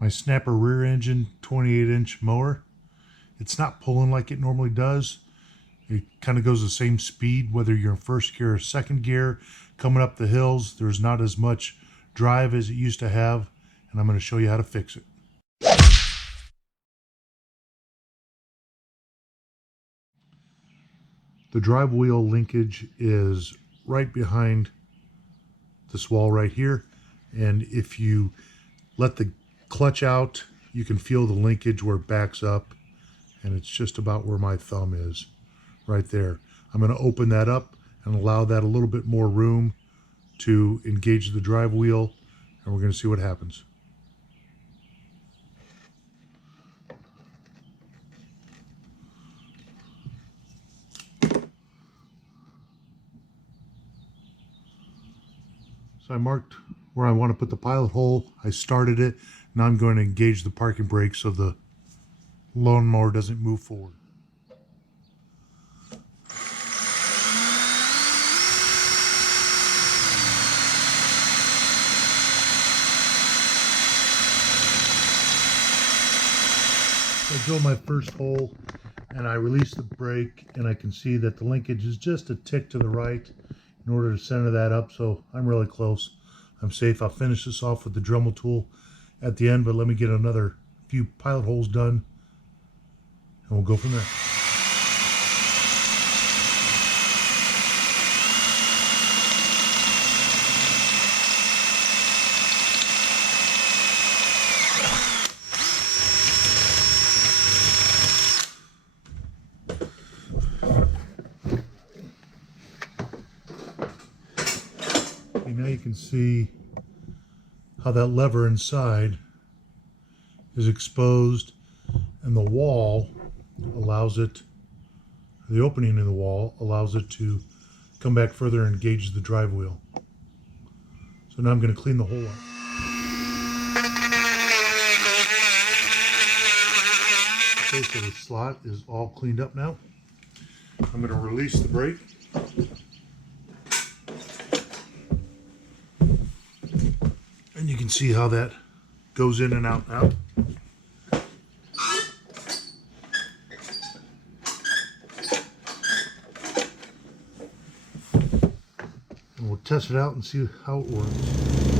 My Snapper rear engine 28-inch mower. It's not pulling like it normally does. It kind of goes the same speed whether you're in first gear or second gear. Coming up the hills, there's not as much drive as it used to have, and I'm going to show you how to fix it. The drive wheel linkage is right behind this wall right here, and if you let the clutch out, you can feel the linkage where it backs up, and it's just about where my thumb is, right there. I'm going to open that up and allow that a little bit more room to engage the drive wheel, and we're going to see what happens. So I marked where I want to put the pilot hole. I started it. Now I'm going to engage the parking brake so the lawnmower doesn't move forward. I drilled my first hole and I released the brake, and I can see that the linkage is just a tick to the right in order to center that up, so I'm really close. I'm safe. I'll finish this off with the Dremel tool at the end, but let me get another few pilot holes done and we'll go from there. Now you can see how that lever inside is exposed, and the wall allows it, the opening in the wall allows it to come back further and engage the drive wheel. So now I'm going to clean the hole up. Okay, so the slot is all cleaned up now. I'm going to release the brake. And you can see how that goes in and out now. And we'll test it out and see how it works.